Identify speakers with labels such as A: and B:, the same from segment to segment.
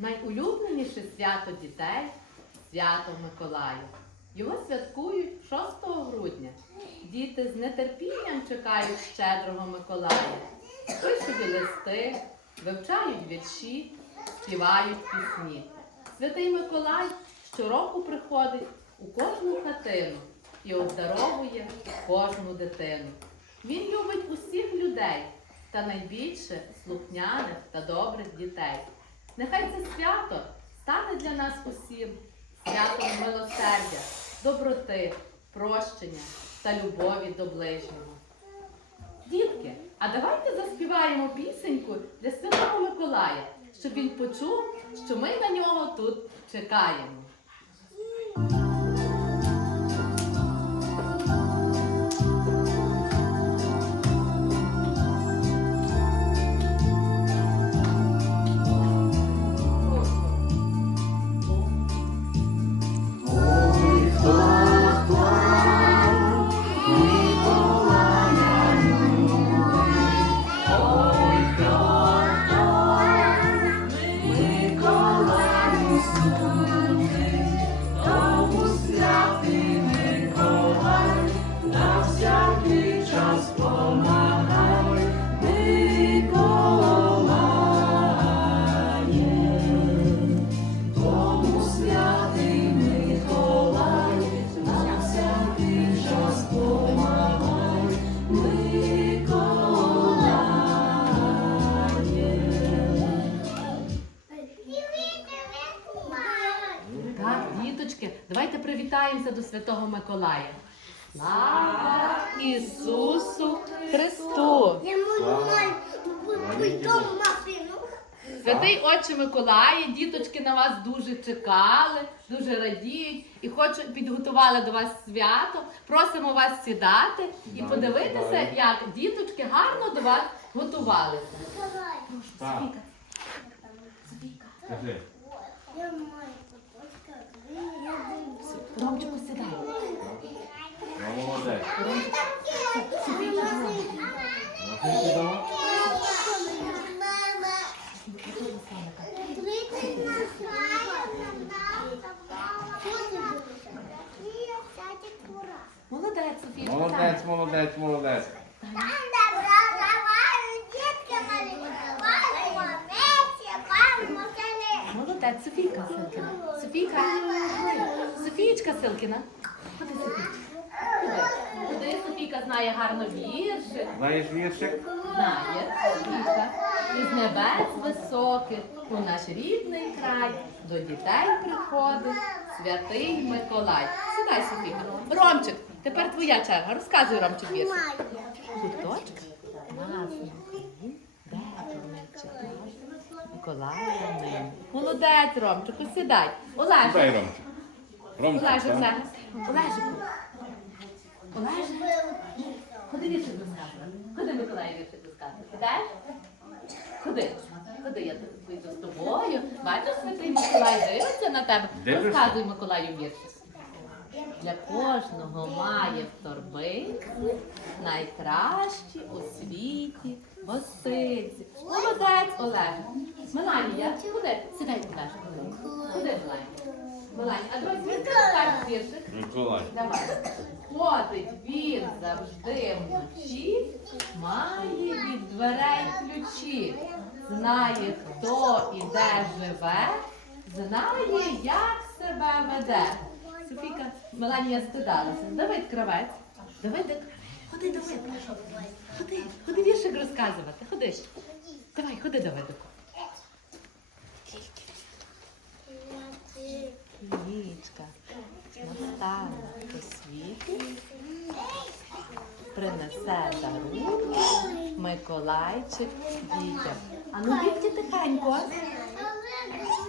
A: Найулюбленіше свято дітей свято Миколая. Його святкують 6 грудня. Діти з нетерпінням чекають щедрого Миколая. Пишуть листи, вивчають вірші, співають пісні. Святий Миколай щороку приходить у кожну хатину і обдаровує кожну дитину. Він любить усіх людей та найбільше слухняних та добрих дітей. Нехай це свято стане для нас усім святом милосердя, доброти, прощення та любові до ближнього. Дітки, а давайте заспіваємо пісеньку для Святого Миколая, щоб він почув, що ми на нього тут чекаємо. Святого Миколая. Слава Ісусу Христу!
B: Машину.
A: Святий Отче Миколає, діточки на вас дуже чекали, дуже радіють і хочуть підготували до вас свято. Просимо вас сідати і подивитися, як діточки гарно до вас готувалися.
C: Так.
B: Я маю куточка, я думаю.
A: Ромчику.
C: Ну, молодець. Молодець, Софійка. Молодець, молодець, молодець.
A: Молодець, Софійка Силкіна. Софійка. Софієчка Силкіна. Ходи, Софійка. Ходи. Ходи, Софійка знає гарно віршик.
C: Знаєш віршик?
A: Знає. Із небес високих у наш рідний край до дітей приходить святий Миколай. Сідай, Софійка. Ромчик, тепер твоя черга. Розказуй, Ромчик, віршик. Нас де чекає Миколая. Молодець, Ромчику, сідай. Олежик,
C: Дай, Ромчик. Ромчик,
A: Олежик? Олежик. Олежику. Олежик. Ходи віршик розказувати. Ходи, Віршик. Підеш? Ходи. Ходи, я тут з тобою. Бачиш, святий Миколай дивиться на тебе. Розказуй Миколаю віршик. Для кожного має в торбинці найкращі у світі гостинці. Молодець, Олег. Меланія, куди? Сідай, Олег. Куди, Меланія? Меланія, а давай звідки розкажеш віршик?
C: Миколай.
A: Давай. Ходить він завжди вночі, має від дверей ключі. Знає, хто і де живе, знає, як себе веде. Софійка, Меланія стидалася. Давид кравець. Давидик, ходи, Давид. Ходи, ходи віршик розказувати. Ходи. Давай, ходи, Давидику. Нічка, настане до світу, принесе дарунки Миколайчик дітям. А ну дітки тихенько.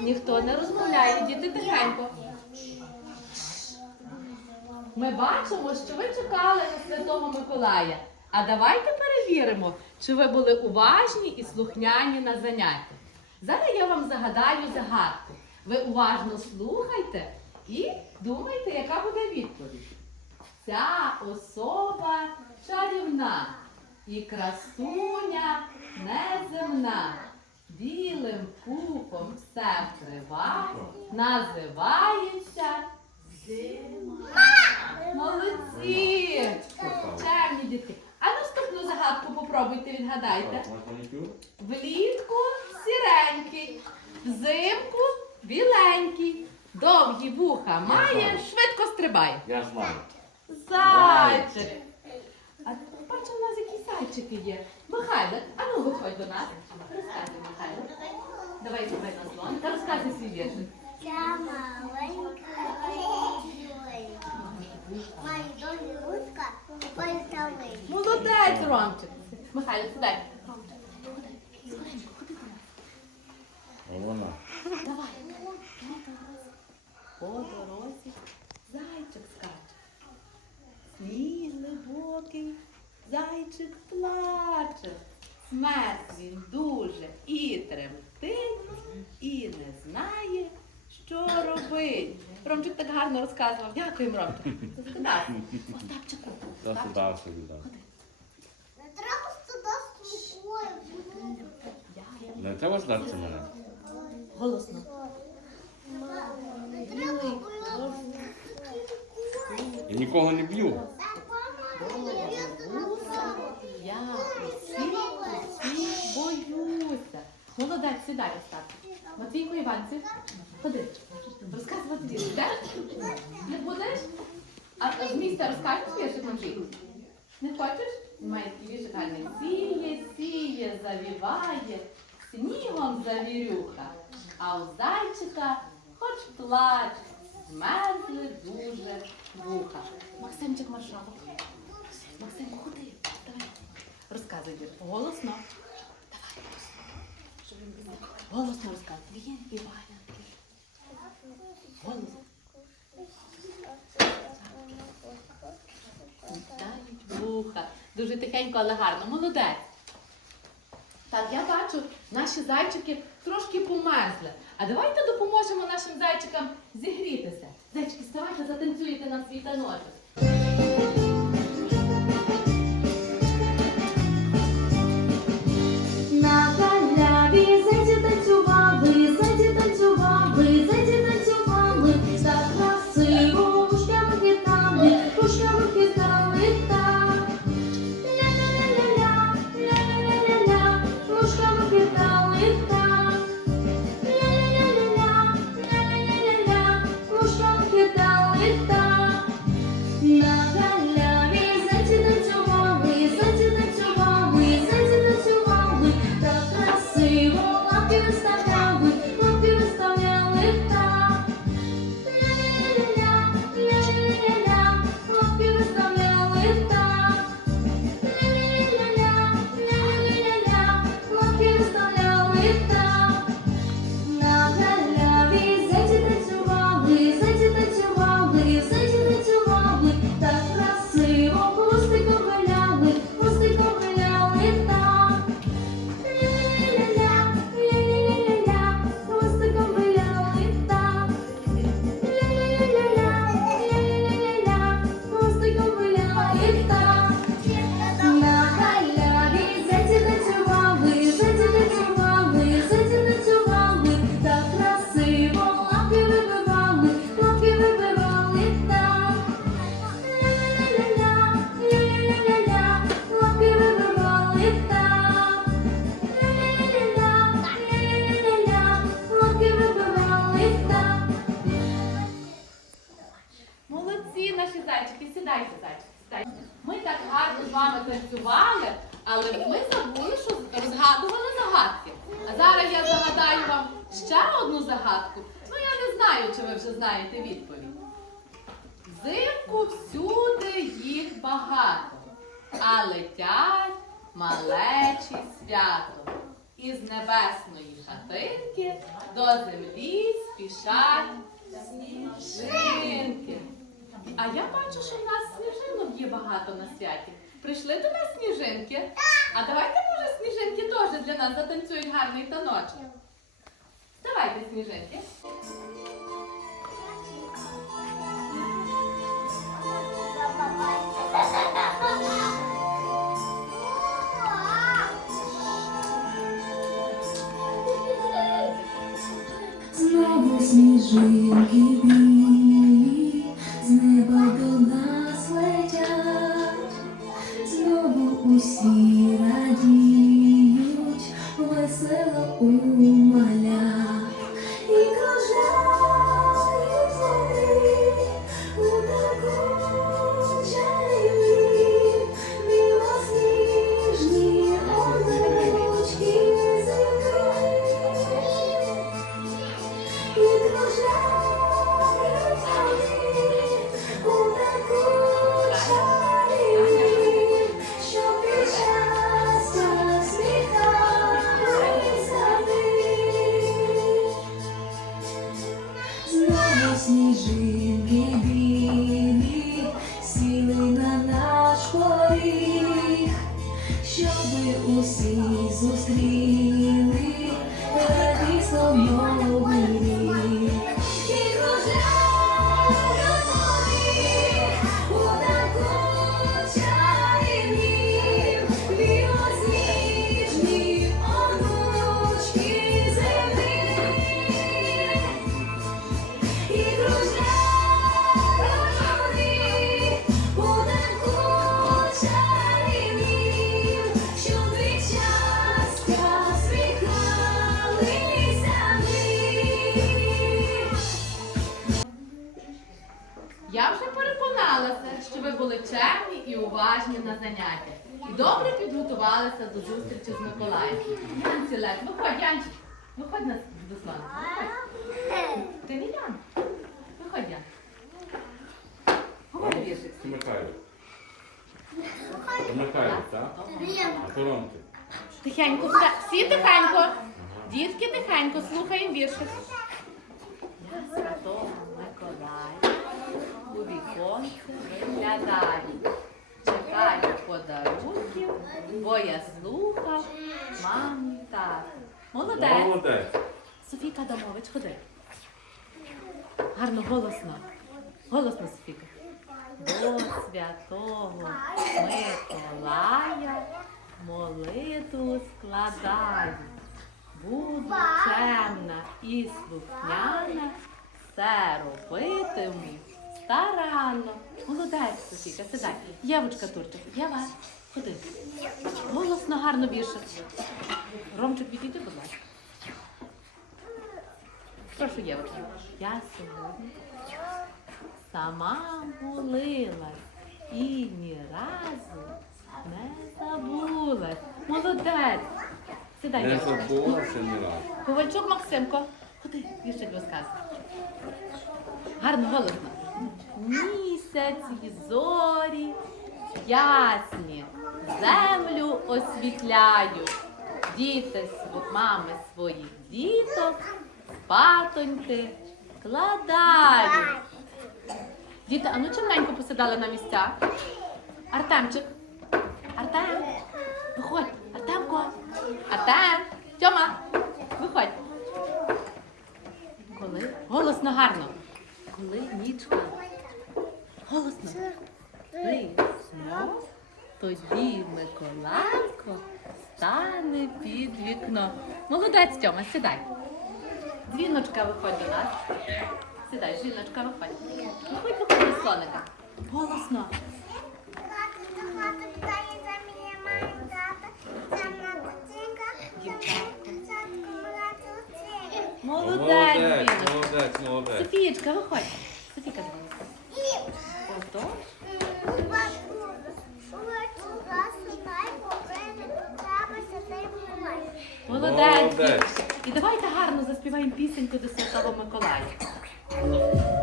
A: Ніхто не розмовляє, діти тихенько. Ми бачимо, що ви чекали на Святого Миколая. А давайте перевіримо, чи ви були уважні і слухняні на заняття. Зараз я вам загадаю загадку. Ви уважно слухайте і думайте, яка буде відповідь. Ця особа чарівна і красуня неземна. білим пухом все вкрива, називається зима. Молодці! Чемні дітки. А наступну загадку попробуйте відгадайте. Влітку сіренький, взимку біленький, довгі вуха має, швидко стрибає.
C: Я знаю.
A: Зайчик. А бачу, у нас якісь зайчики є. Михайло, а ну виходь до нас. Розказуй, Михайло. Давай давай на слон. Та розказуй свій віршик.
B: Я маленька донюшка пальтовий.
A: Молодець, Ромчик. Михайло, сідай.
C: А вона.
A: Давай. По дорозі зайчик плаче. Смерть він дуже і тремтить, і не знає, що робить. Ромчик так гарно розказував. Дякуємо, Ромчик. Скидати. Остапчику.
C: Дам.
B: Не треба.
C: Не здатися мене.
A: Голосно.
B: Не треба було.
C: Я нікого не б'ю.
A: Сідай, Остап. Матвійко Іванців, ходи. Розказувати вірш, так? Не будеш? А з місця розкажеш віршик Матвійку? Не хочеш? Має віршик гарний. Сіє, сіє, завіває, снігом завірюха, а у зайчика хоч плач, змерзли дуже вуха. Максимчик маршалок. Максим, ходи, давай. Розказуй. Голосно. Давай. Щоб він був. Голосно розказуй. Він Івана. Голосно. Дають вуха. Дуже тихенько, але гарно. Молодець. Так, я бачу, наші зайчики трошки померзли. А давайте допоможемо нашим зайчикам зігрітися. Зайчики, вставайте, затанцюйте на свій. Ще одну загадку. Ну я не знаю, чи ви вже знаєте відповідь. Взимку всюди їх багато, а летять малечі свято. Із небесної хатинки до землі спішать сніжинки. А я бачу, що в нас сніжинок є багато на святі. Прийшли до нас сніжинки? А давайте, може, сніжинки теж для нас затанцюють гарний таночок. Давайте,
D: сніженьки. Знову сніжинки.
A: Янці Лек, виходь, Янчик, виходь на до слона. Ти не Ян. Виходь, Ян. Говори
C: Михайло. Це Михайло, так? А то Ромчик.
A: Тихенько, все. всі тихенько. Дітки тихенько, слухаємо віршик. Я святого Миколая у віконце виглядаю. Чекаю подарунків, бо я слухав. Молодець.
C: Молодець.
A: Софійка Адамович, ходи. Гарно, голосно. Голосно, Софійка. До святого Миколая молитву складаю. Буду чемна і слухняна, все робитиму старанно. Молодець, Софійка, сідай. Євочка Турчик, Єва, ходи. Голосно, гарно більше. Ромчик, відійди, будь ласка. Прошу, Євочка. Я сьогодні сама молилась і ні разу не забулась. Молодець. Сідай,
C: Не
A: Євочка.
C: забулася ні разу.
A: Ковальчук Максимко. Ходи, віршик розказуй. Гарно голосно. Місяць і зорі ясні, землю освітляють. Діти мами своїх діток спатоньки кладають. Діти, а ну чимненько посідали на місцях. Артемчик. Артем. Виходь. Артемко. Артем. Тьома. Виходь. Коли? Голосно гарно. Коли нічка. Голосно. Прийсно, тоді Миколайко стане під вікно. Молодець, Тьома, сідай. Дзвіночка виходь до нас. Сідай, дзвіночка, виходь. Виходь, виходь до слоника. Голосно. Молодець,
C: Молодець,
A: дзвіночка.
C: молодець, молодець.
A: Софієчка, виходь. Софійка, дзвіночка. Отож. Молодець.
C: Молодець.
A: І давайте гарно заспіваємо пісеньку до Святого Миколая.